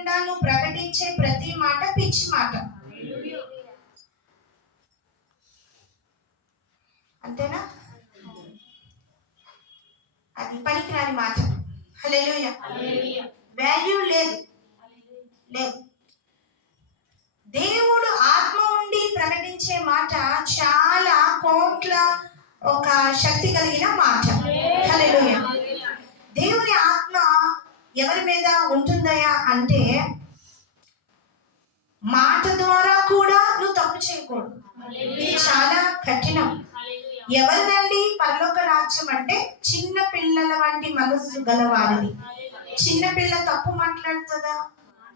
గుండా నువ్వు ప్రకటించే ప్రతి మాట పిచ్చి మాట. అంతేనా? అది పనికిరాని మాట. హల్లెలూయా. వాల్యూ లేదు. దేవుడు ఆత్మ ఉండి ప్రకటించే మాట చాలా కోట్ల ఒక శక్తి కలిగిన మాట. హల్లెలూయా. దేవుని ఆత్మ ఎవరి మీద ఉంటుందయా అంటే మాట ద్వారా కూడా నువ్వు తప్పు చేయకూడదు. ఇది చాలా కఠినం. ఎవరినండి పరలోక రాజ్యం అంటే చిన్న పిల్లల వంటి మనస్సు గలవారిది. చిన్న పిల్ల తప్పు మాట్లాడుతుందా,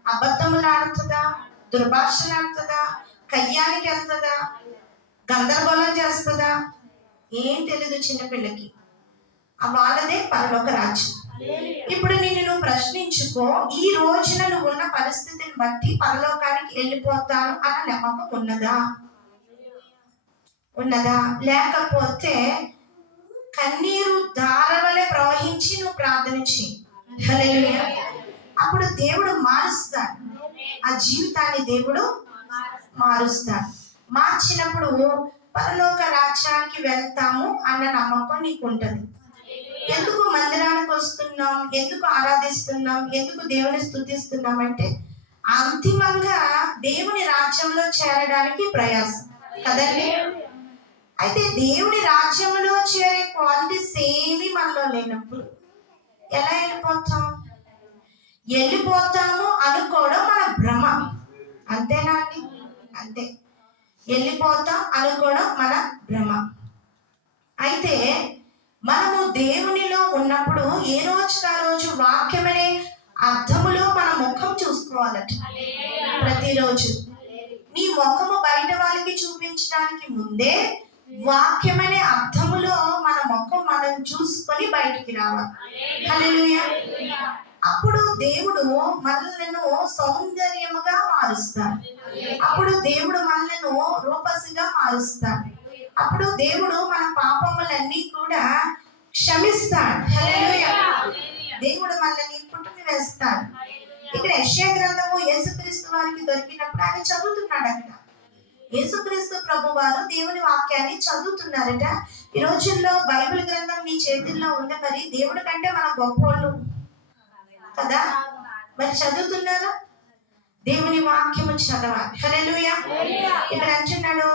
అబద్ధములు ఆడుతుందా, దుర్భాషలు ఆడుతుందా, కయ్యానికి వెళ్తుందా, గందరగోళం చేస్తుందా? ఏం తెలీదు చిన్నపిల్లకి. వాళ్ళదే పరలోక రాజ్యం. ఇప్పుడు నువ్వు ప్రశ్నించుకో, ఈ రోజున నువ్వు ఉన్న పరిస్థితిని బట్టి పరలోకానికి వెళ్ళిపోతాను అన్న నమ్మకం ఉన్నదా? లేకపోతే కన్నీరు ధారవలే ప్రవహించి నువ్వు ప్రార్థన చెయ్యి. హల్లెలూయా. అప్పుడు దేవుడు మారుస్తాడు. ఆ జీవితాన్ని దేవుడు మారుస్తాడు. మార్చినప్పుడు పరలోక రాజ్యానికి వెళ్తాము అన్న నమ్మకం నీకు ఉంటుంది. ఎందుకు మందిరానికి వస్తున్నాం, ఎందుకు ఆరాధిస్తున్నాం, ఎందుకు దేవుని స్తుతిస్తున్నాం అంటే అంతిమంగా దేవుని రాజ్యంలో చేరడానికి ప్రయాసం కదండి. అయితే దేవుని రాజ్యంలో చేరే క్వాలిటీస్ ఏమీ మనలో లేనప్పుడు ఎలా వెళ్ళిపోతాము అనుకోవడం మన భ్రమ. అంతేనా అండి? అంతే. వెళ్ళిపోతాం అనుకోవడం మన భ్రమ. అయితే మనము దేవునిలో ఉన్నప్పుడు ఏ రోజుకి ఆ రోజు వాక్యమనే అర్థములో మన ముఖం చూసుకోవాలట. ప్రతిరోజు నీ ముఖము బయట వాళ్ళకి చూపించడానికి ముందే వాక్యమనే అర్థములో మన ముఖం మనం చూసుకొని బయటికి రావాలి. హల్లెలూయా. అప్పుడు దేవుడు మనలను సౌందర్యముగా మారుస్తాడు. అప్పుడు దేవుడు మనలను రూపసిగా మారుస్తాడు. అప్పుడు దేవుడు మన పాపములన్నీ కూడా క్షమిస్తాడు. హల్లెలూయా. దేవుడు మనల్ని పుట్టుని వేస్తాడు. ఇక్కడ యెషయా గ్రంథము యేసుక్రీస్తు వారికి దొరికినప్పుడు ఆయన చదువుతున్నాడు. అక్కడ యేసుక్రీస్తు ప్రభు వారు దేవుని వాక్యాన్ని చదువుతున్నారట. ఈ రోజుల్లో బైబిల్ గ్రంథం మీ చేతుల్లో ఉంది. మరి దేవుడి కంటే మన గొప్పోళ్ళు కదా, మరి చదువుతున్నారా? దేవుని వాక్యము చదవాలి. హల్లెలూయా. ఇక్కడ అంటున్నాడు,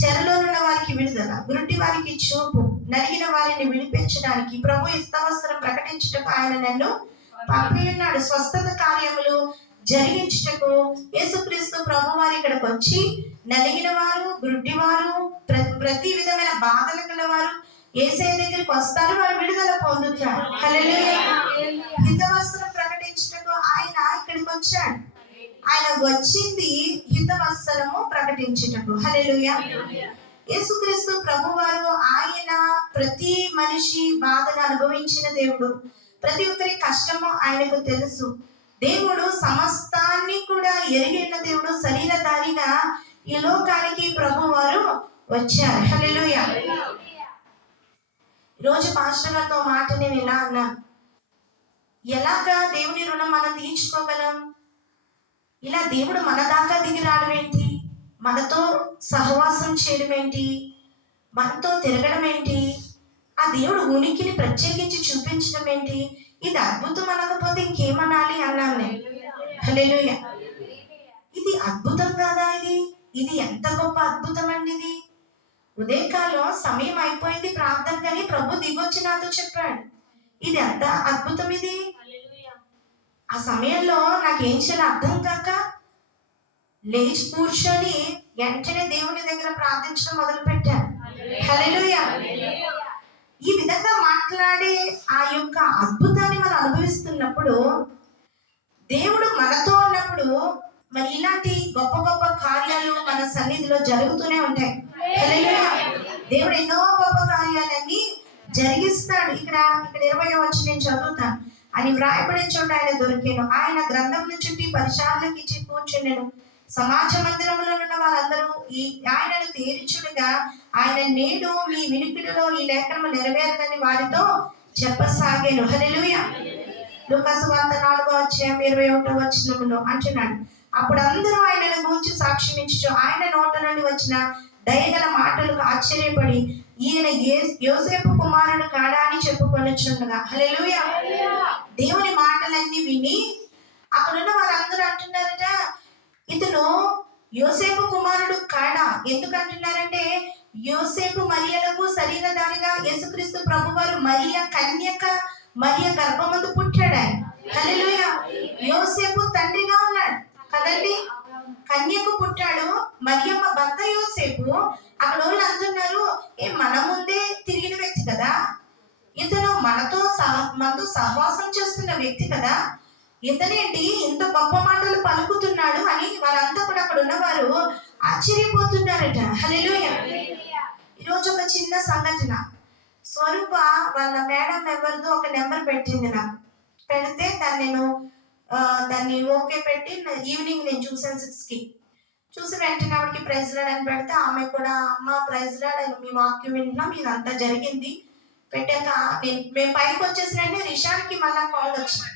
చెరలో ఉన్న వారికి విడుదల, గురుటి వారికి చూపు, నలిగిన వారిని విడిపించడానికి ప్రభు ఇష్టవస్త్రం ప్రకటించుటకు ఆయన నన్ను పంపి ఉన్నాడు. స్వస్థత కార్యములు జరిగించుటకు యేసుక్రీస్తు ప్రభు వారు ఇక్కడికి వచ్చి నలిగిన వారు, గురుటి వారు, ప్రతి విధమైన బాధలు గల వారు యేసయ్య దగ్గరికి వస్తారు, వారు విడుదల పొందుతారు. హల్లెలూయా. హితవస్త్రం ప్రకటించుటకు ఆయన ఇక్కడికి వచ్చాడు. ఆయన వచ్చింది హితవస్త్రము ప్రకటించుటకు. హల్లెలూయా. యేసుక్రీస్తు ప్రభువారు ఆయన ప్రతి మనిషి బాధను అనుభవించిన దేవుడు. ప్రతి ఒక్కరి కష్టము ఆయనకు తెలుసు. దేవుడు సమస్తాన్ని కూడా ఎరిగిన దేవుడు. శరీరధారిగా ఈ లోకానికి ప్రభువారు వచ్చారు. హల్లెలూయా. ఈరోజు పాస్టర్ గారితో మాట నేను ఇలా అన్నాను, ఎలాగా దేవుని రుణం మనం తీర్చుకోగలం? ఇలా దేవుడు మన దాకా దిగి రావడం ఏంటి, మనతో సహవాసం చేయడం ఏంటి, మనతో తిరగడం ఏంటి, ఆ దేవుడు ఉనికిని ప్రత్యేకించి చూపించడం ఏంటి? ఇది అద్భుతం అనకపోతే ఇంకేమనాలి అన్నాను నేను. హల్లెలూయా. ఇది అద్భుతం కాదా? ఇది ఎంత గొప్ప అద్భుతం అండి. ఇది ఉదయకాలం సమయం అయిపోయింది ప్రార్థన, కానీ ప్రభు దిగొచ్చి నాతో చెప్పాడు, ఇది ఎంత అద్భుతం. ఇది ఆ సమయంలో నాకేం చేయాలో అర్థం కాక లేచి కూర్చొని వెంటనే దేవుని దగ్గర ప్రార్థించడం మొదలు పెట్టాను. హల్లెలూయా. ఈ విధంగా మాట్లాడే ఆ యొక్క అద్భుతాన్ని మనం అనుభవిస్తున్నప్పుడు, దేవుడు మనతో ఉన్నప్పుడు మరి ఇలాంటి గొప్ప గొప్ప కార్యాలు మన సన్నిధిలో జరుగుతూనే ఉంటాయి. హల్లెలూయా. దేవుడు ఎన్నో గొప్ప కార్యాలన్నీ జరిగిస్తాడు. ఇక్కడ 20వ వచనం నేను చదువుతాను. అని వ్రాయబడిన చోట ఆయన దొరికాను. ఆయన గ్రంథముల చుట్టి పరిశాలకు ఇచ్చి కూర్చుండెను. సమాజ మందిరంలో ఉన్న వారందరూ ఆయనను తేరిచుడుగా ఆయన నేడు మీ వినికిడిలో ఈ లేఖనము నెరవేరదని వారితో చెప్పసాగాను. హల్లెలూయా. లూకా సువార్త 4:21 అంటున్నాడు, అప్పుడు అందరూ ఆయనను గూర్చి సాక్ష్యం ఇచ్చు ఆయన నోట నుండి వచ్చిన దయగల మాటలకు ఆశ్చర్యపడి ఈయన యోసేపు కుమారుడు కాడా అని చెప్పుకొనిచుండగా. హల్లెలూయా. దేవుని మాటలన్నీ విని అక్కడున్న వాళ్ళందరూ అంటున్నారట, ఇతను యోసేపు కుమారుడు కాడా. ఎందుకు అంటున్నారంటే, యోసేపు మరియలకు శరీరధారిగా యేసుక్రీస్తు ప్రభువారు మరియ గర్భమందు పుట్టాడు ఆయన. హల్లెలూయా. యోసేపు తండ్రిగా ఉన్నాడు కదండి, కన్యకు పుట్టాడు. మరియమ్మ భర్త యోసేపు. అక్కడ వాళ్ళు అంటున్నారు, మన ముందే తిరిగిన వ్యక్తి కదా ఇతను, మనతో సహవాసం చేస్తున్న వ్యక్తి కదా, ఇతనేంటి ఇంత గొప్ప మాటలు పలుకుతున్నాడు అని వారంతా కూడా అక్కడ ఉన్నవారు ఆశ్చర్యపోతున్నారట. హల్లెలూయా. ఈరోజు ఒక చిన్న సంఘటన. స్వరూప వాళ్ళ మేడం ఎవరిదో ఒక నెంబర్ పెట్టింది నాకు. పెడితే దాన్ని ఓకే పెట్టి ఈవినింగ్ నేను చూసాను 6కి. చూసి వెంటనే ఆవిడకి ప్రైజ్ లాడ్ అని పెడితే ఆమె కూడా, అమ్మ ప్రైజ్ లాడ్, మీ వాక్యం వింటున్నాం, ఇదంతా జరిగింది పెట్టాక మేము పైకి వచ్చేసినట్టే రిషాన్కి మళ్ళీ కాల్ వచ్చింది.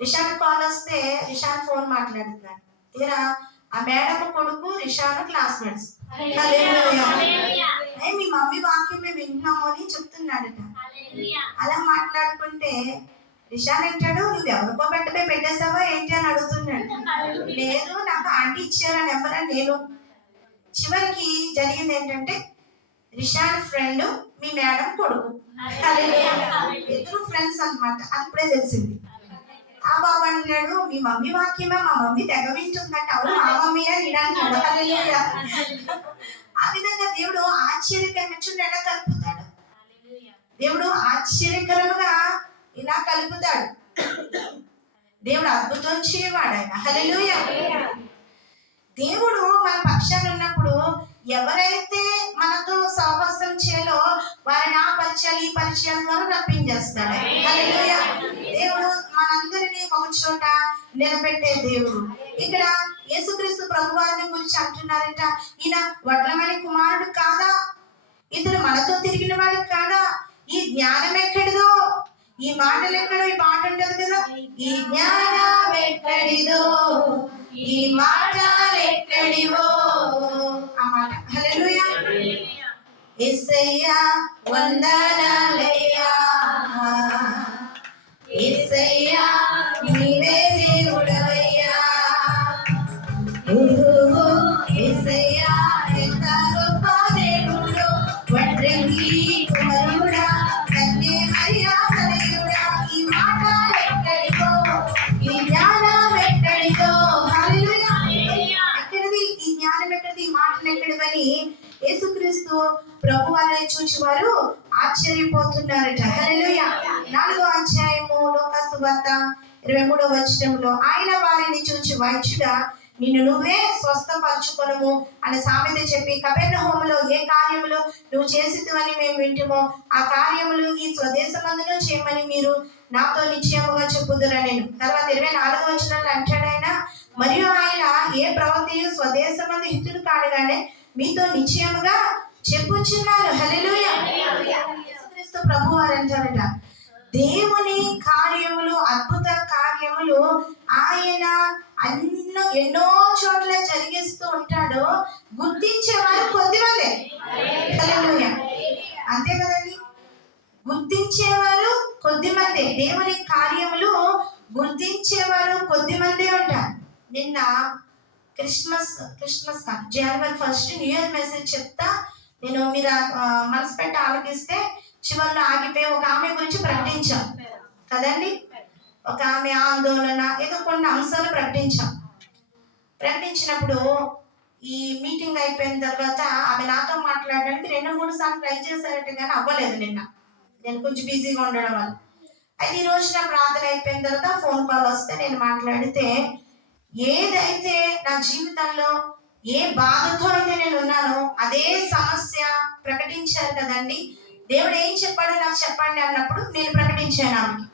రిషాన్ కాల్ వస్తే రిషాన్ ఫోన్ మాట్లాడుతున్నాడు. తీరా ఆ మేడం కొడుకు రిషాన్ క్లాస్మేట్స్. మీ మమ్మీ వాక్యం మేము వింటున్నాము అని చెప్తున్నాడట. అలా మాట్లాడుకుంటే రిషాన్ అంటాడు, నువ్వు ఎవరికో పెట్టేసావా ఏంటి అని అడుగుతున్నాడు. లేదు, నాకు ఆంటీ ఇచ్చారా నెంబర్ అని నేను. చివరికి జరిగింది ఏంటంటే, రిషాన్ ఫ్రెండ్ మీ మేడం కొడుకు, ఇద్దరు ఫ్రెండ్స్ అన్నమాట. అప్పుడే తెలిసింది. ఆ బాబు అంటున్నాడు, మీ మమ్మీ వాక్యమా, మా మమ్మీ తెగ వింటుందంట. అవును, మా మమ్మీ అని అన్నాడు. ఆ విధంగా దేవుడు ఆశ్చర్యకరంగా ఎలా కలుపుతాడు. దేవుడు ఆశ్చర్యకరంగా ఇలా కలుపుతాడు. దేవుడు అద్భుతం చేయవాడు ఆయన. హల్లెలూయా. దేవుడు మన పక్షాన ఉన్నప్పుడు ఎవరైతే మనతో సహవాసం చేయాలో వారిని ఆ పరిచయాలు ఈ పరిచయాల ద్వారా రప్పించేస్తాడు. హల్లెలూయా. దేవుడు మనందరినీ ఒక చోట నిలబెట్టే దేవుడు. ఇక్కడ యేసుక్రీస్తు ప్రభువారిని గురించి అంటున్నారంట, ఈయన వడ్లమణి కుమారుడు కాదా, ఇతను మనతో తిరిగిన వాడు కాదా, ఈ జ్ఞానం ఎక్కడిదో, ఈ మాటలు ఎక్కడో, ఈ పాట ఉంటది కదా, ఈ జ్ఞానం ఎక్కడిదో, ఈ మాటలు ఎక్కడివో, ఆ మాట. హల్లెలూయా. యేసయ్యా వందనాలయ్యా, యేసయ్యా నీవే దేవుడవయ్యా, యేసయ్యా ఎంత గొప్ప దేవుడు, వడ్రంగి కుమారుడా, కన్యే మరియా తనయుడా, ఈ మాట ఎక్కడికో, ఈ జ్ఞానం ఎక్కడికో. హల్లెలూయా. ఎక్కడిది ఈ జ్ఞానం, ఎక్కడిది ఈ మాటలు ఎక్కడివని యేసుక్రీస్తు ప్రభు వారిని చూచి వారు ఆశ్చర్యపోతున్నారట. హల్లెలూయా. 4వ అధ్యాయము లూకా సువార్త 23వ ఆయన వారిని చూచి, వైద్యుడా నిన్ను నువ్వే స్వస్థపరచుకొనుము అని సామెత చెప్పి, కపెర్నహూములో ఏ కార్యములు నువ్వు చేసితివని మేము వింటుమో ఆ కార్యములు ఈ స్వదేశమందును చేయమని మీరు నాతో నిశ్చయముగా చెప్పుదురా నేను. తర్వాత 24వ అంటాడు ఆయన, మరియు ఆయన ఏ ప్రవక్తయు స్వదేశమందు హితుడు కాడు గానే మీతో నిశ్చయముగా చెప్పుచున్నాను. హల్లెలూయా. యేసుక్రీస్తు ప్రభువారు అంటారట, దేవుని కార్యములు, అద్భుత కార్యములు ఆయన ఎన్నో చోట్ల జరిగిస్తూ ఉంటాడు. గుర్తించేవారు కొద్దిమందే. హల్లెలూయా. అంతే కదండి, గుర్తించేవారు కొద్దిమందే. దేవుని కార్యములు గుర్తించేవారు కొద్దిమందే ఉంటారు. నిన్న క్రిస్మస్ జనవరి 1 న్యూ ఇయర్ మెసేజ్ చెప్తా నేను, మీరు మనసు పెట్టి ఆలోచిస్తే చివరిలో ఆగిపోయి ఒక ఆమె గురించి ప్రకటించాం కదండి. ఒక ఆమె ఆందోళన ఏదో కొన్ని అంశాలు ప్రకటించినప్పుడు ఈ మీటింగ్ అయిపోయిన తర్వాత ఆమె నాతో మాట్లాడడానికి 2-3 సార్లు ట్రై చేశారట, కానీ అవ్వలేదు. నేను కొంచెం బిజీగా ఉండడం వల్ల. అయితే ఈ రోజున ప్రార్థన అయిపోయిన తర్వాత ఫోన్ కాల్ వస్తే నేను మాట్లాడితే, ఏదైతే నా జీవితంలో ఏ బాధతో అయితే నేను ఉన్నానో అదే సమస్య ప్రకటించారు కదండి. దేవుడు ఏం చెప్పాడో నాకు చెప్పండి అన్నప్పుడు నేను ప్రకటించాను. ఆమెకి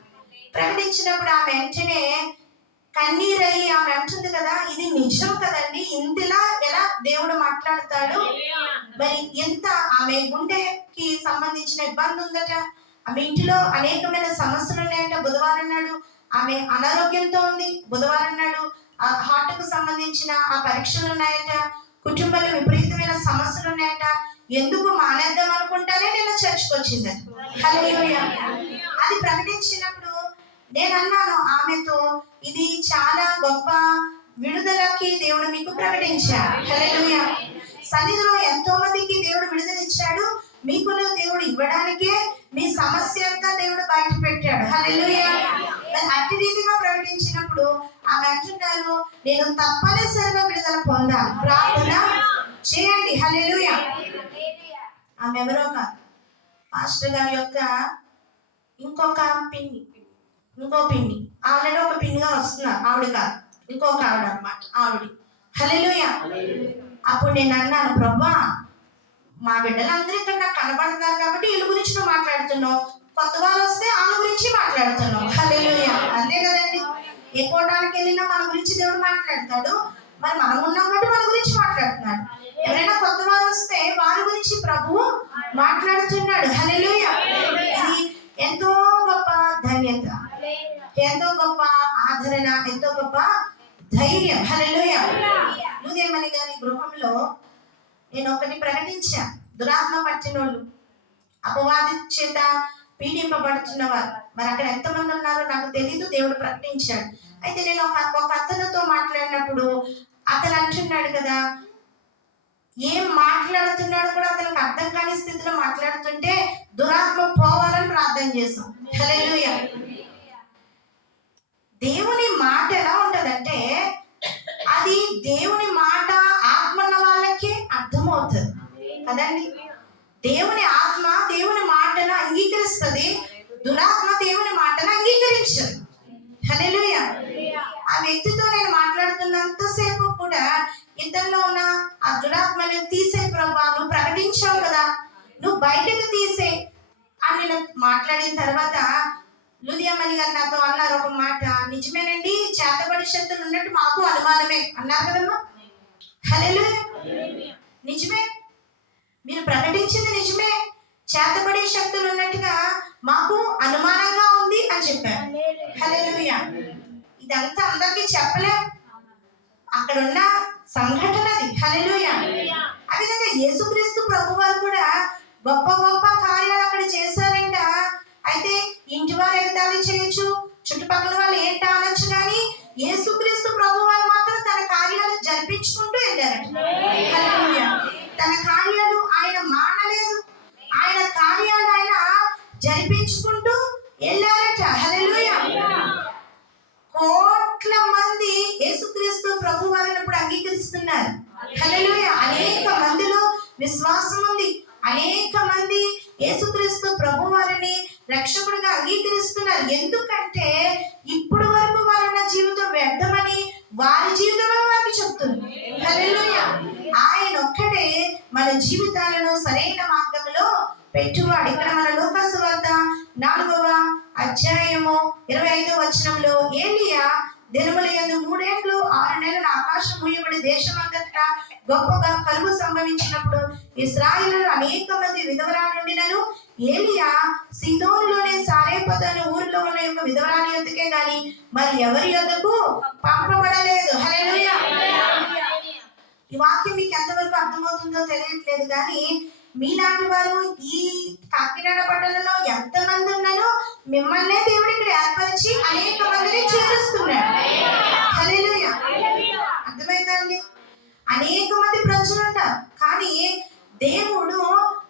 ప్రకటించినప్పుడు ఆమె వెంటనే కన్నీరయ్యి ఆమె అంటుంది కదా, ఇది నిజం కదండి, ఇంతలా ఎలా దేవుడు మాట్లాడతాడు, మరి ఎంత ఆమె గుండెకి సంబంధించిన ఇబ్బంది ఉందట, ఆమె ఇంటిలో అనేకమైన సమస్యలు ఉన్నాయంట. బుధవారం నాడు ఆమె అనారోగ్యంతో ఉంది. బుధవారం నాడు హార్ట్కు సంబంధించిన ఆ పరీక్షలు ఉన్నాయట. కుటుంబంలో విపరీతమైన సమస్యలు ఉన్నాయట. ఎందుకు మానేద్దాం అనుకుంటానే నిన్న చర్చకు వచ్చిందని. హల్లెలూయా. అది ప్రకటించినప్పుడు నేను అన్నాను ఆమెతో, ఇది చాలా గొప్ప విడుదలకి దేవుడు మీకు ప్రకటించాడు. హల్లెలూయా. సన్నిధిలో ఎంతో మందికి దేవుడు విడుదల ఇచ్చాడు. మీకు దేవుడు ఇవ్వడానికే మీ సమస్య అంతా దేవుడు బయట పెట్టాడు. హల్లెలూయా. అట్టి రీతిగా ప్రకటించినప్పుడు ఆమె అంటున్నారు, నేను తప్పనిసరిగా విడుదల పొందాలి, ప్రార్థన చేయండి. హల్లెలూయా. ఆమె ఎవరో కాదు, పాస్టర్ గారి యొక్క ఇంకో పిన్ని ఆల్రెడీ ఒక పిన్నిగా వస్తున్నారు. ఆవిడ కాదు, ఇంకొక ఆవిడ అన్నమాట. ఆవిడ. హల్లెలూయా. అప్పుడు నేను అన్నాను, ప్రభా మా బిడ్డలందరూ ఇక్కడ నాకు కనబడుతున్నారు కాబట్టి వీళ్ళ గురించి నువ్వు మాట్లాడుతున్నావు, కొత్త వారు వస్తే వాళ్ళ గురించి మాట్లాడుతున్నావు. హల్లెలూయా. అంతే కదండి. ఏ కోటానికి వెళ్ళినా మన గురించి దేవుడు మాట్లాడతాడు. మరి మనం ఉన్నాం కాబట్టి మన గురించి మాట్లాడుతున్నాడు. ఎవరైనా కొత్త వారు వస్తే వారి గురించి ప్రభువు మాట్లాడుతున్నాడు. హల్లెలూయా. ఇది ఎంతో గొప్ప ధన్యత, ఎంతో గొప్ప ఆదరణ, ఎంతో గొప్ప ధైర్యం. హల్లెలూయా. లూదియమ్మని గారి గృహంలో నేను ఒకటి ప్రకటించా. దురాత్మ పట్టినోళ్ళు, అపవాది చేత పీడింపబడుతున్నవారు, మరి అక్కడ ఎంతమంది ఉన్నారో నాకు తెలీదు. దేవుడు ప్రకటించాడు. అయితే నేను ఒక అతనితో మాట్లాడినప్పుడు అతను అంటున్నాడు కదా, ఏం మాట్లాడుతున్నాడు కూడా అతనికి అర్థం కాని స్థితిలో మాట్లాడుతుంటే దురాత్మ పోవాలని ప్రార్థన చేశాం. హల్లెలూయా. దేవుని మాట ఎలా ఉంటదంటే, అది దేవుని మాట ఆత్మ ఉన్న వాళ్ళకి అర్థమవుతుంది కదండి. దేవుని ఆత్మ దేవుని మాటను అంగీకరిస్తుంది, దురాత్మ దేవుని మాటను అంగీకరించదు. హల్లెలూయా. ఆ వ్యక్తితో నేను మాట్లాడుతున్నంతసేపు కూడా ఇతనిలో ఉన్న ఆ దురాత్మని తీసే ప్రభా, నువ్వు ప్రకటించావు కదా, నువ్వు బయటకు తీసే అని నేను మాట్లాడిన తర్వాత లూదియమ్మని గారు నాతో అన్నారు ఒక మాట, నిజమేనండి, చేతబడి శక్తులు ఉన్నట్టు మాకు అనుమానమే అన్నారు కదమ్మా. హల్లెలూయా. నిజమే, మీరు ప్రకటించింది నిజమే, చేతబడి శక్తులు ఉన్నట్టుగా మాకు అనుమానంగా ఉంది అని చెప్పారు. హల్లెలూయా. ఇదంతా అందరికీ చెప్పలేం, అక్కడ ఉన్న సంఘటనది. హల్లెలూయా. అదేవిధంగా యేసుక్రీస్తు ప్రభు వారు కూడా గొప్ప గొప్ప కార్యాలు అక్కడ చేశారంట. అయితే ఇంటి వారు ఎగతాళి చేయొచ్చు, చుట్టుపక్కల వాళ్ళు ఏంటా అనొచ్చు, కానీ యేసుక్రీస్తు ప్రభు వారు మాత్రం తన కార్యాలు జరిపించుకుంటూ వెళ్ళారట. హల్లెలూయా. తన కార్యాలు ఆయన మానలేదు, ఆయన కార్యాలు ఆయన జరిపించుకుంటూ వెళ్ళారట. హల్లెలూయా. కోట్ల మంది యేసుక్రీస్తు ప్రభు వారిని ఇప్పుడు అంగీకరిస్తున్నారు. హల్లెలూయా. అనేక మందిలో విశ్వాసం ఉంది, అనేక మంది యేసుక్రీస్తు ప్రభు వారిని రక్షకుడిగా అంగీకరిస్తున్నారు. ఎందుకంటే ఇప్పుడు వరకు వారున్న జీవితం వ్యర్థమని వారి జీవితంలో వారికి చెప్తుంది. హల్లెలూయా. ఆయన ఒక్కడే మన జీవితాలను సరైన మార్గంలో పెట్టువాడు. ఇక్కడ మన లూకా సువార్త 4వ అధ్యాయము 25వ వచనంలో, ఏలియా దినములయందు 3 ఏళ్ళు 6 నెలలు ఆకాశం మూయబడి దేశమంతటా గొప్పగా కరువు సంభవించినప్పుడు ఇశ్రాయేలులో అనేక మంది విధవరాలుండినను ఏలియా సీదోనులోని సారేపత్ అనే ఊరిలో ఉన్న యొక్క విధవరాలి యొద్దకే గాని మరి ఎవరి యొద్దకు పంపబడలేదు. హల్లెలూయా. ఈ వాక్యం మీకు ఎంతవరకు అర్థమవుతుందో తెలియట్లేదు, కానీ మీలాంటి వారు ఈ కాకినాడ పట్టణంలో ఎంతమంది ఉన్నారో మిమ్మల్నే దేవుడు ఇక్కడ ఏర్పరిచి అనేక మందిని చేరుస్తున్నాడు. హల్లెలూయా. అర్థమైందండి. అనేక మంది ప్రజలు ఉంటారు, కానీ దేవుడు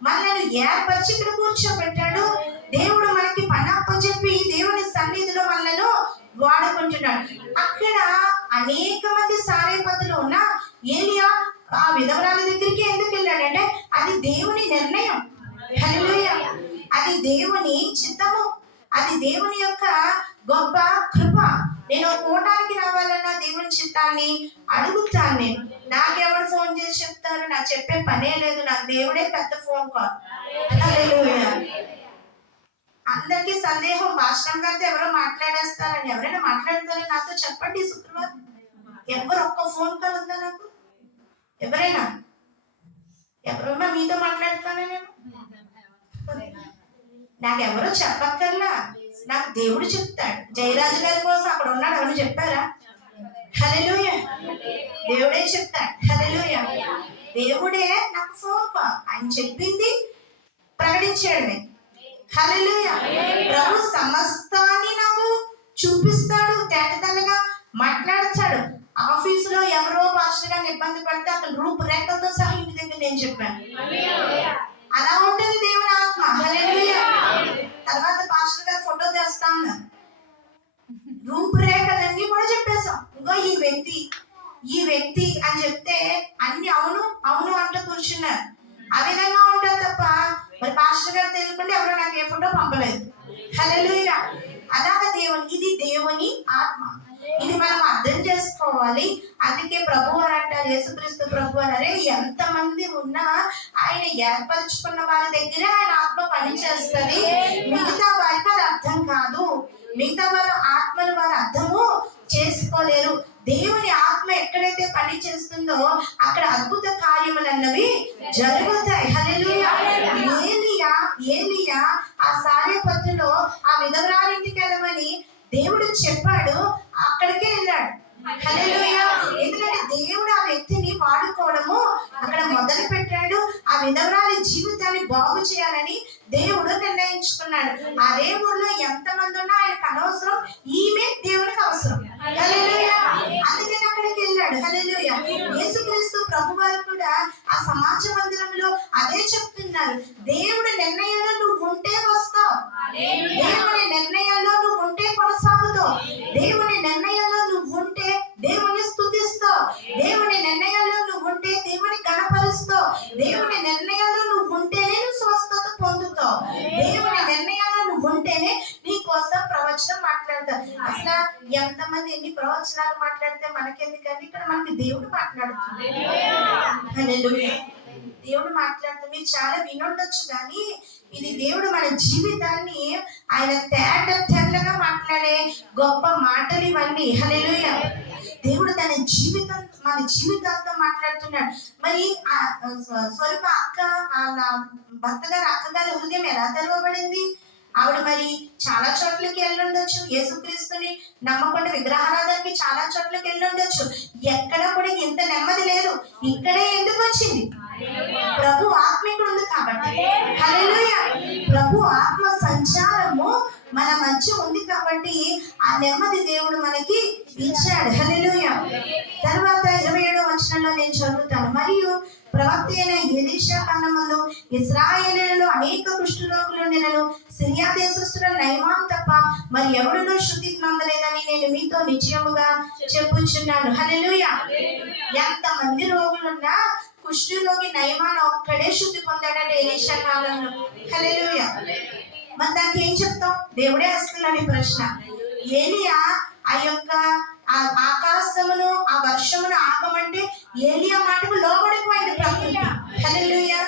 మనల్ని ఏర్పరిచి ఇక్కడ కూర్చోబెట్టాడు. దేవుడు మనకి పని అప్పచెప్పి దేవుని సన్నిధిలో మనలను వాడుకుంటున్నాడు. అక్కడ అనేక మంది సారేపతులు ఉన్న ఏలియా ఆ విధవరాల దగ్గరికి ఎందుకు వెళ్ళాడంటే అది దేవుని నిర్ణయం. హల్లెలూయా. అది దేవుని చిత్తము, అది దేవుని యొక్క గొప్ప కృప. నేను కోటానికి రావాలన్న దేవుని చిత్తాన్ని అడుగుతాను. నేను నాకెవరు ఫోన్ చేసి చెప్తారు, నాకు చెప్పే పనే లేదు, నాకు దేవుడే పెద్ద ఫోన్ కాల్. హల్లెలూయా. అందరికీ సందేహం, భాషణం గారితో ఎవరో మాట్లాడేస్తారని. ఎవరైనా మాట్లాడతారని నాతో చెప్పండి. శుక్రవారం ఎవరు ఒక్క ఫోన్ కాల్ ఉందా నాకు? ఎవరైనా ఎవరన్నా మీతో మాట్లాడతానా? నేను నాకెవరో చెప్పక్కర్లా, నాకు దేవుడు చెప్తాడు. జయరాజు గారి కోసం అక్కడ ఉన్నాడు, ఎవరు చెప్పారా? హల్లెలూయా. దేవుడే చెప్తాడు. హల్లెలూయా. దేవుడే నాకు ఫోన్ కాల్, ఆయన చెప్పింది ప్రకటించాడు. హల్లెలూయా. ప్రభు సమస్తాన్ని నాకు చూపిస్తాడు, తేటతెల్లగా మాట్లాడతాడు. ఆఫీసులో ఎవరో పాస్టర్ గారిని ఇబ్బంది పడితే అతను రూపురేఖలతో సహా ఇంటి దగ్గర నేను చెప్పాను. అలా ఉంటుంది దేవుని ఆత్మ. హల్లెలూయా. తర్వాత పాస్టర్ గారు ఫోటో తెస్తా ఉన్నారు, రూపురేఖలన్నీ కూడా చెప్పేశాం. ఇంకో ఈ వ్యక్తి అని చెప్తే అన్ని అవును అవును అంటూ కూర్చున్నారు. ఆ విధంగా ఉంటుంది తప్ప మరి పాస్టర్ గారు తెలియకుండా ఎవరో నాకు ఏ ఫోటో పంపలేదు. హల్లెలూయా. అలాగా ఇది దేవుని ఆత్మ. ఇది మనం అర్థం చేసుకోవాలి. అందుకే ప్రభు అని అంటారు, యేసుక్రీస్తు ప్రభు అనే ఎంతమంది ఉన్నా ఆయన ఏర్పరచుకున్న వారి దగ్గర ఆయన ఆత్మ పనిచేస్తుంది. మిగతా వారికి అది అర్థం కాదు. మిగతా వారు ఆత్మలు వారు అర్థము చేసుకోలేరు. దేవుని ఆత్మ ఎక్కడైతే పని చేస్తుందో అక్కడ అద్భుత కార్యములన్నవి జరుగుతాయి. హల్లెలూయా. ఏలియా ఆ సారెపత్తులో ఆ విధవరాలింటికి వెళ్ళమని దేవుడు చెప్పాడు, అక్కడికే వెళ్ళాడు. హల్లెలూయా. ఎందుకంటే దేవుడు ఆ వ్యక్తిని వాడుకోవడము అక్కడ మొదలు పెట్టాడు. ఆ విధవరాలి జీవితాన్ని బాగు చేయాలని దేవుడు నిర్ణయించుకున్నాడు. అదే ఊళ్ళో ఎంతమంది ఉన్నా ఆయనకు అనవసరం, ఈమె దేవునికి అవసరం. హల్లెలూయా. అందుకని అక్కడికి వెళ్ళాడు. హల్లెలూయా. యేసుక్రీస్తు ప్రభువారు కూడా ఆ సమాజ మందిరంలో అదే చెప్తున్నారు, దేవుడి నిర్ణయంలో నువ్వు ఉంటే వస్తావు, దేవుని నిర్ణయంలో నువ్వు ఉంటే కొనసాగుతావు, దేవుని నిర్ణయంలో నువ్వు ఉంటే దేవుని స్తుతిస్తావు, దేవుని నిర్ణయంలో నువ్వు ఉంటే దేవుని గణపరుస్తావు, దేవుని నిర్ణయంలో నువ్వు ఉంటేనే నువ్వు స్వస్థత పొందుతావు, దేవుని నిర్ణయాల్లో నువ్వు ఉంటేనే నీ కోసం ప్రవచనం మాట్లాడతావు. అసలు ఎంతమంది ఎన్ని ప్రవచనాలు మాట్లాడితే మనకెందుకండి, ఇక్కడ మనకి దేవుడు మాట్లాడుతుంది. దేవుడు మాట్లాడుతుంది. మీరు చాలా వినొచ్చు, కానీ ఇది దేవుడు మన జీవితాన్ని ఆయన తెల్లగా మాట్లాడే గొప్ప మాటలు ఇవన్నీ. హల్లెలూయా. దేవుడు మన జీవితాలతో మాట్లాడుతున్నాడు. మరి స్వరూప అక్క భర్త గారు అక్కగారి హృదయం ఎలా తెరవబడింది? ఆవిడ మరి చాలా చోట్లకి వెళ్ళుండొచ్చు, యేసుక్రీస్తుని నమ్మకుండా విగ్రహారాధనకి చాలా చోట్లకి వెళ్ళుండొచ్చు. ఎక్కడ కూడా ఇంత నెమ్మది లేదు. ఇక్కడే ఎందుకు వచ్చింది? ప్రభు ఆత్మికుడు ఉంది కాబట్టి. హల్లెలూయా. ప్రభు ఆత్మ సంచారము మన మధ్య ఉంది కాబట్టి ఆ నెమ్మది దేవుడు మనకి ఇచ్చాడు. హల్లెలూయా. తర్వాత 27వ వచనంలో నేను చదువుతాను. మరియు ప్రవక్త అయిన ఎలీషా కాలమందు ఇశ్రాయేలీయులలో అనేక కుష్ఠరోగులు ఉండెను. సిరియా దేశస్థుడైన నయమాను తప్ప మరి ఎవడునూ శుద్ధి నొందలేదని నేను మీతో నిశ్చయముగా చెప్పుచున్నాను. హల్లెలూయా. ఎంతమంది రోగులున్నా కుష్ఠరోగి నయమాను ఒక్కడే శుద్ధి పొందాడంటే ఎలీషా కాలంలో. హల్లెలూయా. మరి దానికి ఏం చెప్తాం? దేవుడే వస్తున్నాడు. ప్రశ్న, ఏలియా ఆ యొక్క ఆకాశమును ఆ వర్షమును ఆపమంటే ఏలియా మాటకు లోబడిపోయింది ప్రకృతి. హల్లెలూయా.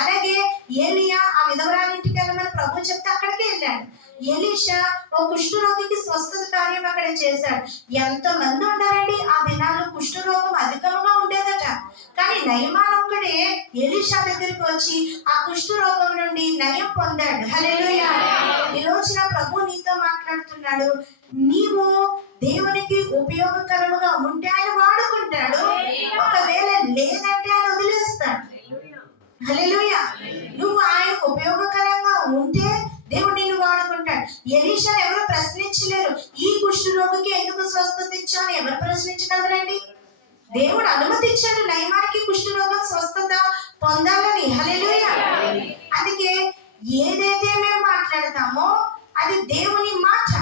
అలాగే ఏలియా ఆ విధవరాలింటికి వెళ్ళమని ప్రభు చెప్తే అక్కడికి వెళ్ళాడు. ఎలీషా ఓ కుష్ఠరోగికి స్వస్థత కార్యం అక్కడ చేశాడు. ఎంతమంది ఉన్నారండి ఆ దినాలు, కుష్ఠరోగం అధికంగా ఉండేదట. కానీ నయమాన్ ఒక్కడే ఎలీషా దగ్గరికి వచ్చి ఆ కుష్ఠరోగం నుండి నయం పొందాడు. హల్లెలూయా. ఈ రోజున ప్రభు నీతో మాట్లాడుతున్నాడు. నీవు దేవునికి ఉపయోగకరముగా ఉంటే ఆయన వాడుకుంటాడు, ఒకవేళ లేదంటే ఆయన వదిలేస్తాడు. హల్లెలూయా. నువ్వు ఆయనకు ఉపయోగకరంగా ఉంటే దేవుడు నిన్ను వాడుకుంటాడు. ఎలీషాను ఎవరు ప్రశ్నించలేరు, ఈ కుష్ఠరోగికి ఎందుకు స్వస్థత ఇచ్చావు అని ఎవరు ప్రశ్నించగలరండి? దేవుడు అనుమతి ఇచ్చాడు నయమానికి కుష్ఠరోగం స్వస్థత పొందాలని. హల్లెలూయా. అందుకే ఏదైతే మేము మాట్లాడతామో అది దేవుని మాట.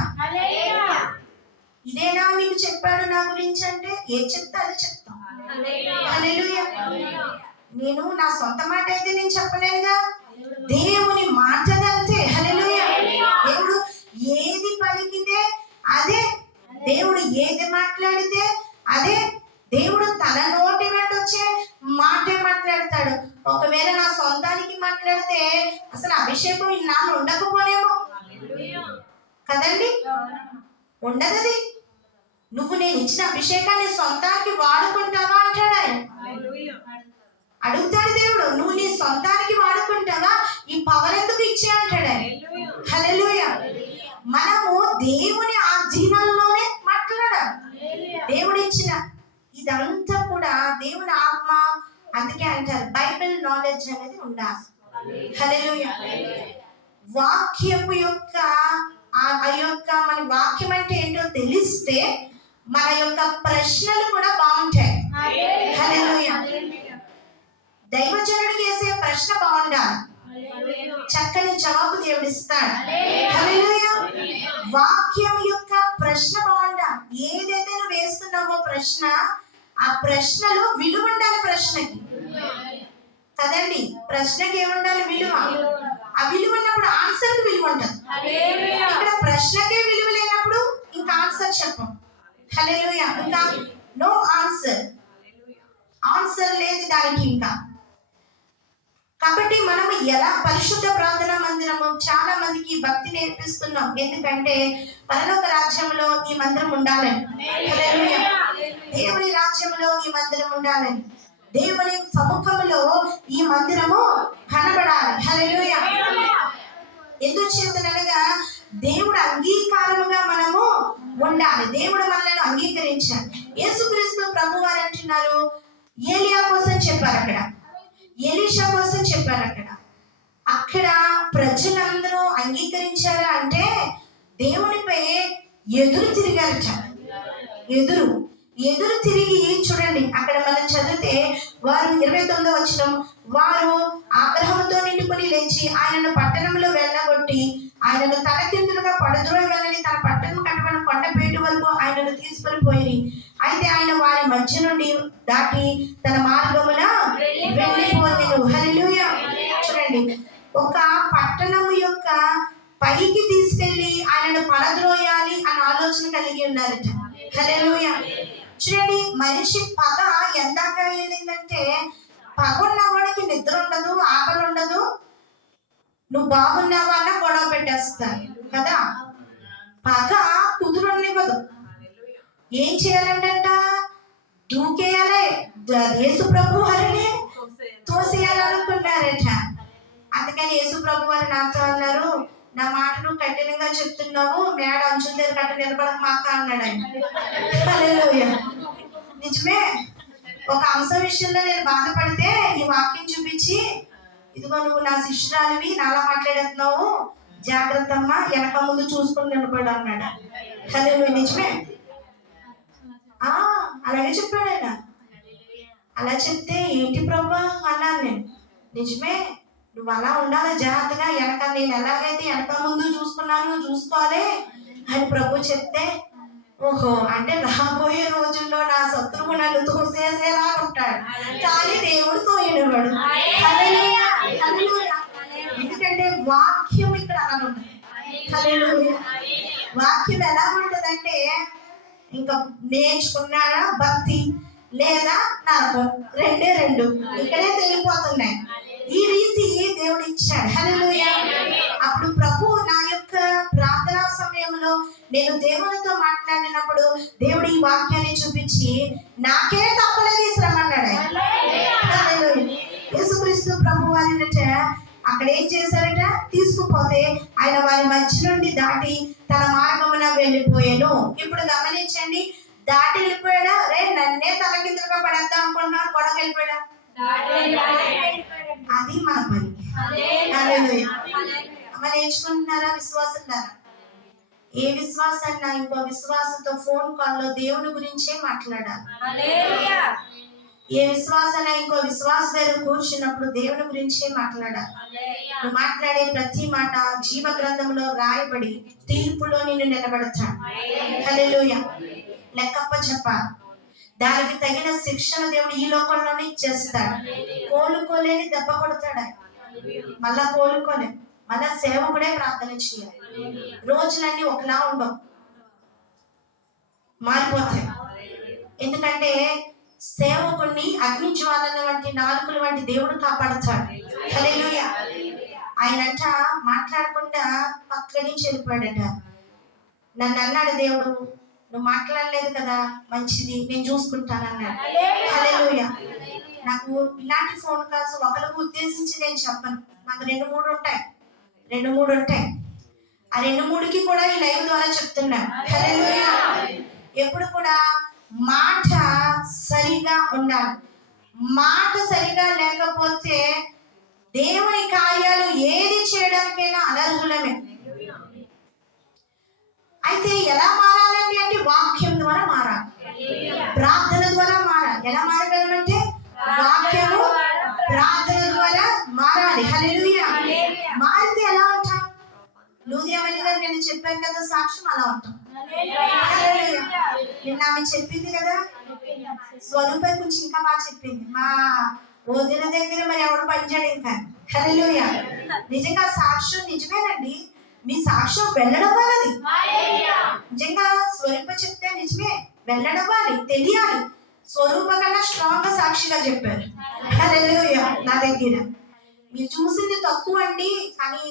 ఇదేనా మీకు చెప్పాడు నా గురించి అంటే ఏది చెప్తా అది చెప్తాం. హల్లెలూయా. నేను నా సొంత మాట అయితే నేను చెప్పలేనుగా, దేవుని మాట అంతే. హల్లెలూయా. దేవుడు ఏది పలికితే అదే, దేవుడు ఏది మాట్లాడితే అదే, దేవుడు తన నోటి వెంట వచ్చే మాటే మాట్లాడతాడు. ఒకవేళ నా సొంతానికి మాట్లాడితే అసలు అభిషేకం ఇన్నాళ్ళు ఉండకపోనేమో కదండి, ఉండదది. నువ్వు నేను ఇచ్చిన అభిషేకాన్ని సొంతానికి వాడుకుంటావా అంటాడు ఆయన. అడుగుతాడు దేవుడు, నువ్వు నీ సొంతానికి వాడుకుంటావా, ఈ పవర్ ఎందుకు ఇచ్చే అంటాడు ఆయన. హల్లెలూయా. మనము దేవుని ఆధీనంలోనే మాట్లాడాలి. దేవుడు ఇచ్చిన ఇదంతా కూడా దేవుని ఆత్మ. అందుకే అంటారు బైబిల్ నాలెడ్జ్ అనేది ఉండాలి. హల్లెలూయా. వాక్యము యొక్క ఆ యొక్క మన వాక్యం అంటే ఏంటో తెలిస్తే మన యొక్క ప్రశ్నలు కూడా బాగుంటాయి. హల్లెలూయా. దైవజనుడికి వేసే ప్రశ్న బాగుండాలి, చక్కని జవాబు దేవుడు ఇస్తాడు. హల్లెలూయా. వాక్యం యొక్క ప్రశ్న బాగుండాలి. ఏదైతే నువ్వు వేస్తున్నావో ప్రశ్న, ఆ ప్రశ్నలో విలువ ఉండాలి. ప్రశ్నకి కదండి, ప్రశ్నకి ఏముండాలి? విలువ. ఆ విలువ ఉన్నప్పుడు ఆన్సర్ కి విలువ ఉంటుంది. ఇక్కడ ప్రశ్నకే విలువ లేనప్పుడు ఇంకా ఆన్సర్ చెప్పం. హల్లెలూయా. ఇంకా నో ఆన్సర్, ఆన్సర్ లేదు దానికి ఇంకా. కాబట్టి మనము ఎలా పరిశుద్ధ ప్రార్థనా మందిరము చాలా మందికి భక్తి నేర్పిస్తున్నాం. ఎందుకంటే పరలోక రాజ్యంలో ఈ మందిరం ఉండాలని. హల్లెలూయా. దేవుని రాజ్యంలో ఈ మందిరం ఉండాలని, దేవుని సముఖంలో ఈ మందిరము కనబడాలి. హల్లెలూయా. ఎందుకు చేతనగా దేవుడు అంగీకారముగా మనము ఉండాలి. దేవుడు మనల్ని అంగీకరించాడు. యేసుక్రీస్తు ప్రభువారు అంటున్నారు, ఏలియా కోసం చెప్పారు అక్కడ, ఎలీషా కోసం చెప్పారు అక్కడ. అక్కడ ప్రజలందరూ అంగీకరించారా అంటే దేవునిపై ఎదురు తిరిగారట. ఎదురు తిరిగి చూడండి, అక్కడ మనం చదివితే వారు 29వ వచనం, వారు అబ్రహాముతో నిండుకొని లేచి ఆయనను పట్టణంలో వెళ్ళగొట్టి ఆయనను తలకిందులుగా పడద్రోయగలని తన పట్టణం కట్టబడిన కొండపేట వరకు ఆయనను తీసుకొని పోయి, అయితే ఆయన వారి మధ్య నుండి దాటి తన మార్గమున వెళ్ళిపోయాను. హల్లెలూయా. చూడండి, ఒక పట్టణము యొక్క పైకి తీసుకెళ్లి ఆయనను పడద్రోయాలి అన్న ఆలోచన కలిగి ఉన్నారట. హల్లెలూయా. చూడండి, మనిషి పగ ఎందాక వెళ్ళిందంటే, పగ ఉన్నవాడికి నిద్ర ఉండదు, ఆకలి ఉండదు, నువ్వు బాగున్నావా అన్న గొడవ పెట్టేస్తారు కదా. పగ కుదురునివ్వదు. ఏం చేయాలంట? దూకేయాలి. యేసు ప్రభు వారిని తోసేయాలనుకున్నారట. అందుకని యేసు ప్రభు వారు నాతో అన్నారు, నా మాటను కఠినంగా చెప్తున్నావు, మేడ అంచుల దగ్గర కట్ట నిలబడక మాక అన్నాడు ఆయన. హల్లెలూయా. నిజమే. ఒక అంశం విషయంలో నేను బాధపడితే ఈ వాక్యం చూపించి, ఇదిగో నువ్వు నా శిష్యురాలివి, నాలా మాట్లాడేస్తున్నావు, జాగ్రత్త అమ్మా, వెనక ముందు చూసుకుని నిలబడు అన్నాడు. హల్లెలూయా. నిజమే. అలాగే చెప్పాడు ఆయన. అలా చెప్తే ఏంటి ప్రభా అన్నాను నేను. నిజమే, నువ్వు అలా ఉండాలి జాగ్రత్తగా, వెనక నేను ఎలాగైతే వెనక ముందు చూసుకున్నాను చూసుకోవాలి అని ప్రభు చెప్తే, ఓహో, అంటే రాబోయే రోజుల్లో నా శత్రువు నన్ను తోసేసేలా ఉంటాడు, కానీ దేవుడు తోయనివాడు. ఎందుకంటే వాక్యం ఇక్కడ అలా ఉంటుంది. హల్లెలూయా. వాక్యం ఎలా ఉంటుందంటే, ఇంకా నేర్చుకున్నాడా భక్తి లేదా నరకం, రెండే రెండు ఇక్కడే తెలిసిపోతున్నాయి. ఈ రీతి దేవుడు ఇచ్చాడు. హల్లెలూయా. అప్పుడు ప్రభు నా యొక్క ప్రార్థనా సమయంలో నేను దేవునితో మాట్లాడినప్పుడు దేవుడు ఈ వాక్యాన్ని చూపించి, నాకే తప్పలేదు ఈ శ్రమ అన్నాడు. యేసుక్రీస్తు ప్రభు వారినట అక్కడ ఏం చేశారట? తీసుకుపోతే ఆయన వారి మధ్య నుండి దాటి తన మార్గమున వెళ్ళిపోయాను. ఇప్పుడు గమనించండి, దాటి వెళ్ళిపోయాడా? రే నన్నే తలకిందులుగా పడేద్దాం అనుకుంటున్నాను, గొడవకి వెళ్ళిపోయాడా? అది మన పని. అమ్మ నేర్చుకుంటున్నారా విశ్వాసులారా? ఏ విశ్వాసాన్ని ఇంకో విశ్వాసంతో ఫోన్ కాల్లో దేవుని గురించే మాట్లాడాలి. ఏ విశ్వాసాన్ని ఇంకో విశ్వాస దగ్గర కూర్చున్నప్పుడు దేవుని గురించే మాట్లాడాలి. నువ్వు మాట్లాడే ప్రతి మాట జీవ గ్రంథంలో రాయబడి తీర్పులో నిన్ను నిలబడతాడు. హల్లెలూయా. లెక్కప్ప చెప్పాలి. దానికి తగిన శిక్షణ దేవుడు ఈ లోకంలోనే చేస్తాడు. కోలుకోలేని దెబ్బ కొడతాడు, మళ్ళా కోలుకోలే, మళ్ళా సేవకుడే ప్రార్థన చేయాలి. రోజులన్నీ ఒకలా ఉండవు, మారిపోతాయి. ఎందుకంటే సేవకుడిని అగ్ని జ్వాలల వంటి నాలుకల వంటి దేవుడు కాపాడుతాడు. హల్లెలూయా. ఆయనంట మాట్లాడకుండా పక్క నుంచి వెళ్ళిపోయాడట. నన్ను అన్నాడు దేవుడు, నువ్వు మాట్లాడలేదు కదా, మంచిది, నేను చూసుకుంటాను అన్నాడు. హల్లెలూయా. నాకు ఇలాంటి ఫోన్ కాల్స్ ఒకరికి ఉద్దేశించి నేను చెప్పను. నాకు రెండు మూడు ఉంటాయి. ఆ 2-3కి కూడా ఈ లైవ్ ద్వారా చెప్తున్నా. హల్లెలూయా. ఎప్పుడు కూడా మాట సరిగా ఉండాలి. మాట సరిగా లేకపోతే దేవుని కార్యాలు ఏది చేయడానికైనా అనర్హులమే. అయితే ఎలా మారాలండి అంటే వాక్యం ద్వారా మారాలి, ప్రార్థన ద్వారా మారాలి. ఎలా మారగలమంటే వాక్యము ప్రార్థన ద్వారా మారాలి. హల్లెలూయా. మారితే ఎలా ఉంటాం? లూదియామణి గారు నేను చెప్పాను కదా సాక్ష్యం, అలా ఉంటాం. నిన్న ఆమె చెప్పింది కదా, స్వరూప గురించి ఇంకా బాగా చెప్పింది. మా వదిన దగ్గర మరి ఎవడు పనిచేయడు ఇంకా. హల్లెలూయా. నిజంగా సాక్ష్యం నిజమేనండి. మీ సాక్ష్యం వెళ్ళడవ్వాలి. నిజంగా స్వరూప చెప్తే నిజమే, వెళ్ళడవ్వాలి, తెలియాలి. స్వరూప కన్నా స్ట్రాంగ్ గా సాక్షిగా చెప్పారు. హల్లెలూయా. నా దగ్గర మీరు చూసింది తక్కువ అండి, కానీ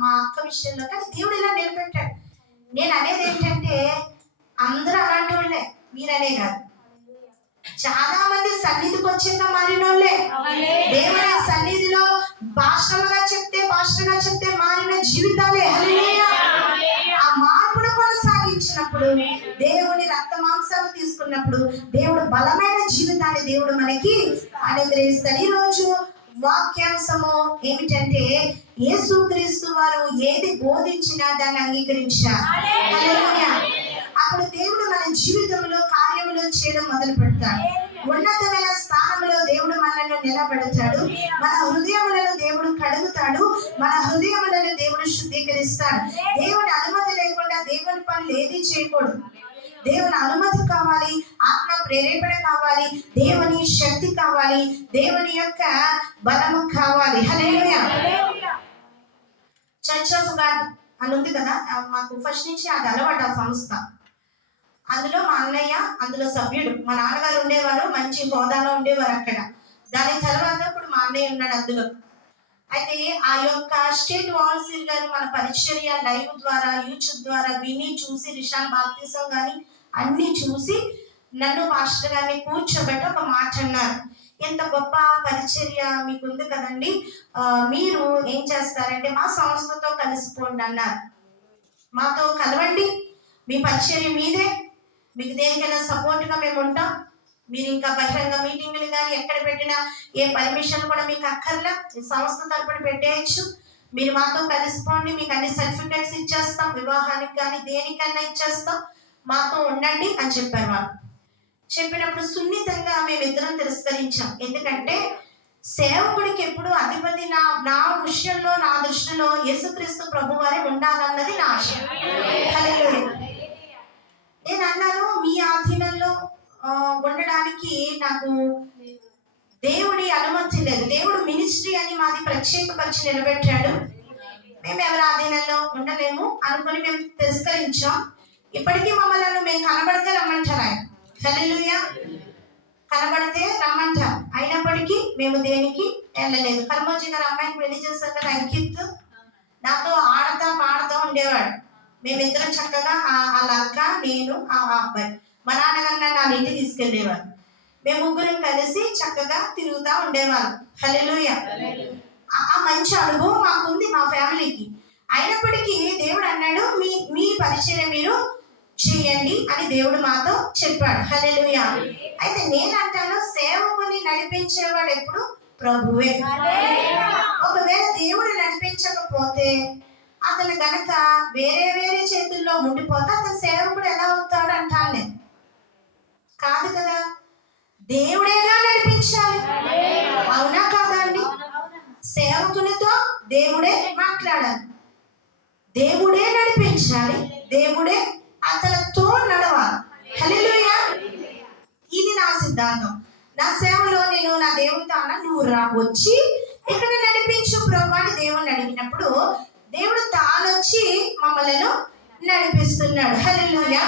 మా అక్క విషయంలో కానీ దేవుడు ఇలా నిలబెట్టాడు. నేను అనేది ఏంటంటే అందరూ అలాంటి వాళ్ళే, మీరనే కాదు. చాలా మంది సన్నిధికి వచ్చాక మారిన వాళ్ళే, దేవుని సన్నిధిలో భాషగా చెప్తే మారిన జీవితాలే. హల్లెలూయా. ఆ మార్పును కొనసాగించినప్పుడు, దేవుని రక్త మాంసాలు తీసుకున్నప్పుడు దేవుడు బలమైన జీవితాన్ని దేవుడు మనకి అనుగ్రహిస్తాడు. ఈరోజు వాక్యాంశము ఏమిటంటే యేసుక్రీస్తు వారు ఏది బోధించినా దాన్ని అంగీకరించారు. హల్లెలూయా. అప్పుడు దేవుడు మన జీవితంలో కార్యములు చేయడం మొదలు పెడతాడు. ఉన్నతమైన స్థానంలో దేవుడు మనల్ని నిలబెడతాడు. మన హృదయములను దేవుడు కడుగుతాడు. మన హృదయములను దేవుడు శుద్ధీకరిస్తాడు. దేవుని అనుమతి లేకుండా దేవుని పనులు ఏది చేయకూడదు. దేవుని అనుమతి కావాలి, ఆత్మ ప్రేరేపణ కావాలి, దేవుని శక్తి కావాలి, దేవుని యొక్క బలము కావాలి. హల్లెలూయా. చర్చ్ ఆఫ్ గాడ్ అని ఉంది కదా, మాకు ఫస్ట్ నుంచి అది అలవాటు. ఆ సంస్థ, అందులో మా అన్నయ్య అందులో సభ్యుడు. మా నాన్నగారు ఉండేవారు, మంచి హోదాలో ఉండేవారు అక్కడ. దాని తర్వాత ఇప్పుడు మా అన్నయ్య ఉన్నాడు అందులో. అయితే ఆ యొక్క స్టేట్ వాల్సీల్ గారు మన పరిచర్య లైవ్ ద్వారా యూట్యూబ్ ద్వారా విని చూసి రిషాన్ బాప్తిజం కానీ అన్ని చూసి నన్ను మాస్టర్ గారిని కూర్చోబెట్టి ఒక మాట అన్నారు. ఎంత గొప్ప పరిచర్య మీకు ఉంది కదండి, మీరు ఏం చేస్తారంటే మా సంస్థతో కలిసిపోండి అన్నారు. మాతో కలవండి, మీ పరిచర్య మీదే, మీకు దేనికైనా సపోర్ట్గా మేము ఉంటాం. మీరు ఇంకా బహిరంగ మీటింగులు కానీ ఎక్కడ పెట్టినా ఏ పర్మిషన్ కూడా మీకు అక్కర్లా, సంస్థ తరపున పెట్టేయచ్చు. మీరు మాతో కలిసిపోండి, మీకు అన్ని సర్టిఫికేట్స్ ఇచ్చేస్తాం, వివాహానికి కానీ దేనికన్నా ఇచ్చేస్తాం, మాతో ఉండండి అని చెప్పారు వాళ్ళు. చెప్పినప్పుడు సున్నితంగా మేమిద్దరం తిరస్కరించాం. ఎందుకంటే సేవకుడికి ఎప్పుడు అధిపతి నా విషయంలో, నా దృష్టిలో యేసుక్రీస్తు ప్రభు వారే ఉండాలన్నది నా ఆశ. నేను అన్నాను, మీ ఆధీనంలో ఉండడానికి నాకు దేవుడి అనుమతి లేదు. దేవుడు మినిస్ట్రీ అని మాది ప్రత్యేకపరిచి నిలబెట్టాడు. మేము ఎవరి ఆధీనంలో ఉండలేము అనుకుని మేము తిరస్కరించాం. ఇప్పటికీ మమ్మల్ని మేము కనబడితే రమ్మంటారు ఆయన. హల్లెలూయా. కనబడితే రమ్మంటారు. అయినప్పటికీ మేము దేనికి వెళ్ళలేదు. కర్మోజీ గారు అమ్మాయిని పెళ్లి చేశారు కదా, అంకిత్, నాతో ఆడతా పాడుతూ ఉండేవాడు. మేమిద్దరం చక్కగా వాళ్ళ అక్క, నేను, ఆ అబ్బాయి, మా నాన్నగారు నన్ను వాళ్ళ ఇంటికి తీసుకెళ్ళేవారు. మేము ముగ్గురం కలిసి చక్కగా తిరుగుతూ ఉండేవాళ్ళం. హల్లెలూయా. ఆ మంచి అనుభవం మాకుంది మా ఫ్యామిలీకి. అయినప్పటికీ దేవుడు అన్నాడు, మీ పరిచయం మీరు చేయండి అని దేవుడు మాతో చెప్పాడు. హల్లెలూయా. అయితే నేను అంటాను, సేవకుని నడిపించేవాడు ఎప్పుడు ప్రభువే. ఒకవేళ దేవుడు నడిపించకపోతే అతను గనక వేరే చేతుల్లో ఉండిపోతే అతను సేవకుడు ఎలా అవుతాడు అంటాను నేను. కాదు కదా, దేవుడేగా నడిపించాలి. అవునా కాదా అండి? సేవకునితో దేవుడే మాట్లాడాలి, దేవుడే నడిపించాలి, దేవుడే అతనితో నడవాలి. హల్లెలూయా. ఇది నా సిద్ధాంతం. నా సేవలో నేను నా దేవునితో అన్నా, నువ్వు వచ్చి ఇక్కడ నడిపించు ప్రభు అని దేవుని అడిగినప్పుడు దేవుడు తానొచ్చి మమ్మల్ని నడిపిస్తున్నాడు. హల్లెలూయా.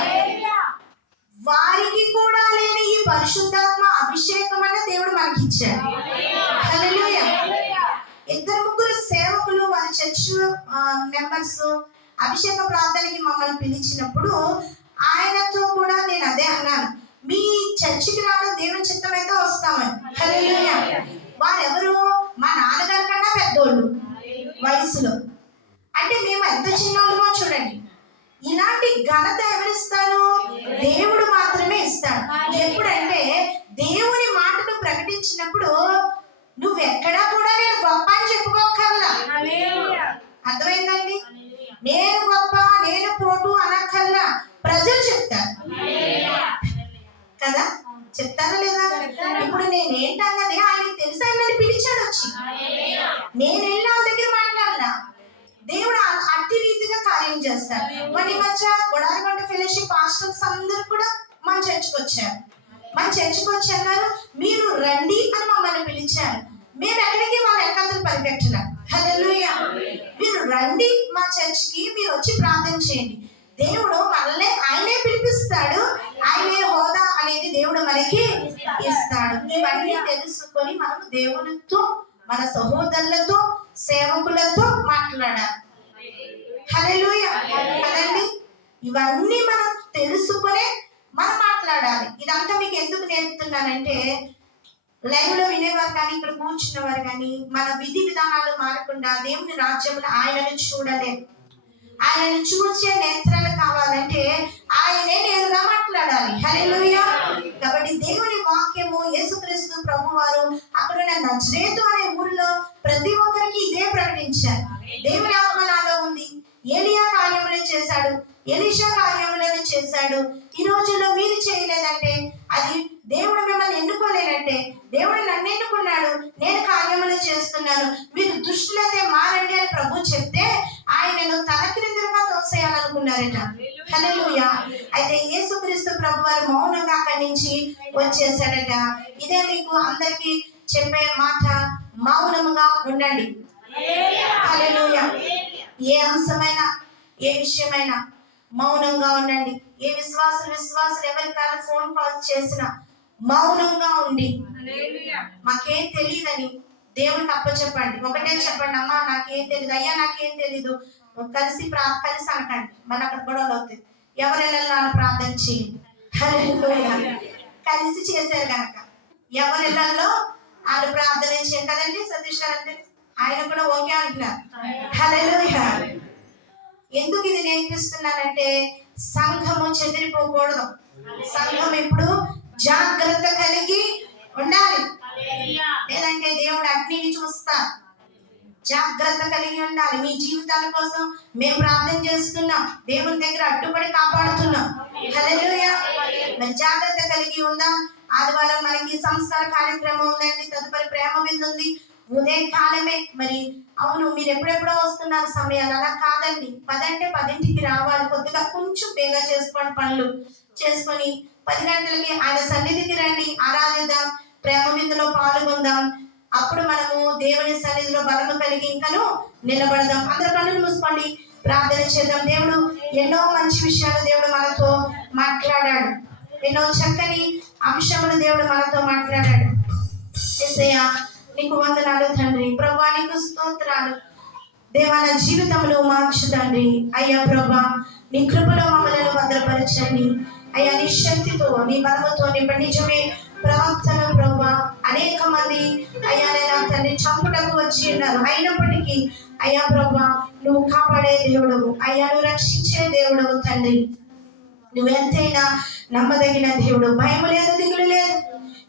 వారికి కూడా లేని ఈ పరిశుద్ధాత్మ అభిషేకం అన్న దేవుడు మనకి ఇచ్చాడు. హల్లెలూయా. 2-3 సేవకులు వారి చర్చ్ మెంబర్స్ అభిషేక ప్రార్థనకి మమ్మల్ని పిలిచినప్పుడు ఆయనతో కూడా నేను అదే అన్నాను, మీ చర్చికి రావడం దేవుని చిత్తమైతే వస్తామని. హల్లెలూయా. వారెవరు? మా నాన్నగారి కన్నా పెద్దోళ్ళు వయసులో. అంటే మేము ఎంత చిన్నోళ్ళమో చూడండి. ఇలాంటి ఘనత ఎవరిస్తారు? దేవుడు మాత్రమే ఇస్తాడు. ఎప్పుడంటే దేవుని మాటను ప్రకటించినప్పుడు నువ్వెక్కడా కూడా నేను గొప్ప అని చెప్పుకోకల్లా. అర్థమైందండి? నేను గొప్ప, నేను పోటు అనక్కల్లా, ప్రజలు చెప్తారు కదా. చెప్తారా లేదా? ఇప్పుడు నేనేంటన్నది ఆయనకు తెలుసు. ఆయన నన్ను పిలిచాడు వచ్చి, నేను వెళ్ళి వాళ్ళ దగ్గర మాట్లాడాలా. దేవుడు అట్టి రీతిగా కార్యం చేస్తారు. మన మధ్య గొడారిగొండ ఫెలోషిప్ పాస్టర్స్ అందరూ కూడా మన చర్చికి వచ్చారు. మన చర్చికి వచ్చి అన్నారు, మీరు రండి అని మమ్మల్ని పిలిచారు. మేము ఎక్కడికి వాళ్ళ ఎక్కతలు పరిగెట్టలా. హల్లెలూయా. మీరు రండి మా చర్చికి, మీరు వచ్చి ప్రార్థన చేయండి. దేవుడు మనల్ని ఆయనే పిలిపిస్తాడు. ఆయనే హోదా అనేది దేవుడు మనకి ఇస్తాడు. ఇవన్నీ తెలుసుకొని మనం దేవునితో, మన సహోదరులతో, సేవకులతో మాట్లాడాలి. హల్లెలూయా కదండి. ఇవన్నీ మనం తెలుసుకునే మనం మాట్లాడాలి. ఇదంతా మీకు ఎందుకు నేర్పుతున్నానంటే, లైవ్ లో వినేవారు కానీ, ఇక్కడ కూర్చున్నవారు కానీ, మన విధి విధానాలు మారకుండా దేవుని రాజ్యంలో ఆయనను చూడలేము. ఆయనను చూసే నేత్రాలు కావాలంటే ఆయనే నేరుగా మాట్లాడాలి. హల్లెలూయా. కాబట్టి దేవుని వాక్యము, యేసుక్రీస్తు ప్రభువారు అక్కడున్న నజరేతు అనే ఊరిలో ప్రతి ఒక్కరికి ఇదే ప్రకటించారు. దేవుని ఆత్మ నాలో ఉంది. ఏలియా కార్యములను చేశాడు, ఎలీషా కార్యములను చేశాడు. ఈ రోజుల్లో మీరు చేయలేదంటే అది దేవుడు మిమ్మల్ని ఎన్నుకోలేనంటే, దేవుడు నన్ను ఎన్నుకున్నాడు, నేను కార్యములు చేస్తున్నాను, మీరు దుష్టులైతే మారండి అని ప్రభు చెప్తే ఆయనను తల క్రిందులుగా తోసేయాలనుకున్నారట. హల్లెలూయా. అయితే యేసుక్రీస్తు ప్రభు వారు మౌనంగా అక్కడి నుంచి వచ్చేసాడట. ఇదే మీకు అందరికీ చెప్పే మాట, మౌనముగా ఉండండి. హల్లెలూయా. ఏ అంశమైనా, ఏ విషయమైనా మౌనంగా ఉండండి. ఏ విశ్వాసులు ఎవరికైనా ఫోన్ కాల్ చేసినా మౌనంగా ఉండి, మాకేం తెలియదని దేవునికి అప్పచెప్పండి. ఒకటే చెప్పండి, అమ్మా నాకేం తెలియదు, అయ్యా నాకేం తెలీదు, కలిసి అనకండి. మన అక్కడ గొడవలు అవుతుంది. ఎవరెళ్ళా ప్రార్థన చేయండి. హల్లెలూయా. కలిసి చేశారు కనుక ఎవరెళ్ళలో వాళ్ళు ప్రార్థన చేయండి కదండి. సతీష్ గారు ఆయన కూడా ఓకే అంటున్నారు. హల్లెలూయా. ఎందుకు ఇది నేర్పిస్తున్నానంటే, సంఘము చెదిరిపోకూడదు. సంఘం ఎప్పుడు జాగ్రత్త కలిగి ఉండాలి. లేదంటే దేవుడు అగ్నిని చూస్తా. జాగ్రత్త కలిగి ఉండాలి. మీ జీవితాల కోసం మేము ప్రార్థన చేస్తున్నాం, దేవుని దగ్గర అడ్డుపడి కాపాడుతున్నాం. హల్లెలూయా. మరి జాగ్రత్త కలిగి ఉందాం. ఆదివారం మనకి సంస్కార కార్యక్రమం ఉందండి. తదుపరి ప్రేమ విందు ఉంది. ఉదయం కాలమే. మరి అవును, మీరు ఎప్పుడెప్పుడో వస్తున్నారు సమయాలు, అలా కాదండి. 10 అంటే 10ంటికి రావాలి. కొద్దిగా కొంచెం బేగా చేసుకోండి, పనులు చేసుకొని 10 గంటలకి ఆయన సన్నిధికి రండి. ఆరాధిద్దాం, ప్రేమ విందులో పాల్గొందాం. అప్పుడు మనము దేవుని సన్నిధిలో బలము కలిగి ఇంకను నిలబడదాం. అందరూ కన్నులు మూసుకోండి, ప్రార్థన చేద్దాం. దేవుడు ఎన్నో మంచి విషయాలు దేవుడు మనతో మాట్లాడాడు. ఎన్నో చక్కని అంశములు దేవుడు మనతో మాట్లాడాడు. యేసయ్యా నీకు వందనాలు తండ్రి. ప్రభువా నీకు స్తోత్రాలు. దేవా నా జీవితంలో మార్చు తండ్రి. అయ్యా ప్రభా నీ కృపలో మమ్మల్ని భద్రపరచండి. అయ్యా నీ శక్తితో, నీ బలముతో నింపండి. నిజమే ప్రవక్తలు ప్రభా అనేక మంది అయ్యా నా తండ్రి చంపుటకు వచ్చి ఉన్నారు. అయినప్పటికీ అయ్యా ప్రభా నువ్వు కాపాడే దేవుడవు. అయ్యా నువ్వు రక్షించే దేవుడవు తండ్రి. నువ్వు ఎంతైనా నమ్మదగిన దేవుడు. భయం లేదు, దిగులు లేదు.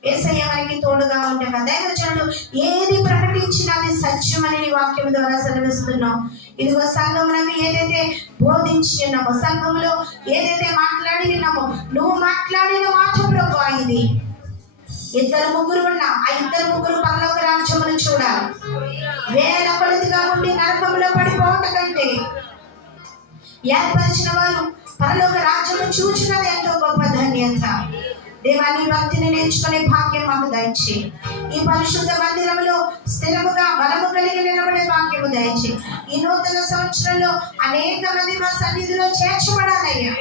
యేసయ్య మనకి తోడుగా ఉంటాం. దైవజనుడు ఏది ప్రకటించినా అది సత్యమని నీ వాక్యం ద్వారా సెలవిస్తున్నాం. ఇదిగో సంఘమునకు ఏదైతే బోధించి ఉన్నామో, సంఘంలో ఏదైతే మాట్లాడి ఉన్నామో, నువ్వు మాట్లాడిన మాట ప్రభువా ఇది. 2-3 ఉన్నా ఆ 2-3 పరలోక రాజ్యమును చూడాలి. వేల కొలదిగా ఉండి నరకంలో పడిపోవట కంటే ఏర్పరిచిన వారు పరలోక రాజ్యము చూచినది ఎంతో గొప్ప ధన్యత. దేవాన్ని భక్తిని నేర్చుకునే భాగ్యం మాకు దయచి, ఈ పరిశుద్ధ మందిరములో స్థిరముగా బలము కలిగి నిలబడే భాగ్యము దయచి, ఈ నూతన సంవత్సరంలో అనేక మంది మా సన్నిధిలో చేర్చబడాలయ్యా.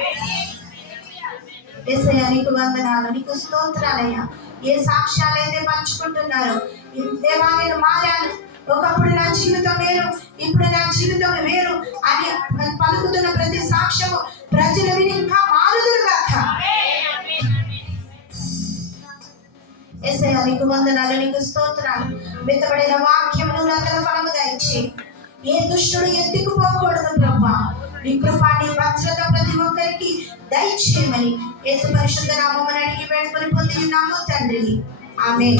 యేసయ్యా నీకు వందనాలు, నీకు స్తోత్రాలయ్యా. ఏ సాక్ష్యాలు అయితే పంచుకుంటున్నారు, దేవా నేను మారాను, ఒకప్పుడు నా జీవితం వేరు, ఇప్పుడు నా జీవితం వేరు అని పలుకుతున్న ప్రతి సాక్ష్యము ప్రజలు విని ఇంకా మారుదురుగాక. యేసయ్యా నీకు వందనాలు, నీకు స్తోత్రాలు. విత్తబడిన వాక్యమును రకల ఫలము దయచి ఏ దుష్టుడు ఎత్తుకుపోకూడదు ప్రభా. నీ కృపాని భద్రత ప్రతి ఒక్కరికి దయచేయమని యేసు పరిశుద్ధ నామమున అడిగి వేడుకొని పొంది ఉన్నాము తండ్రి. ఆమేన్.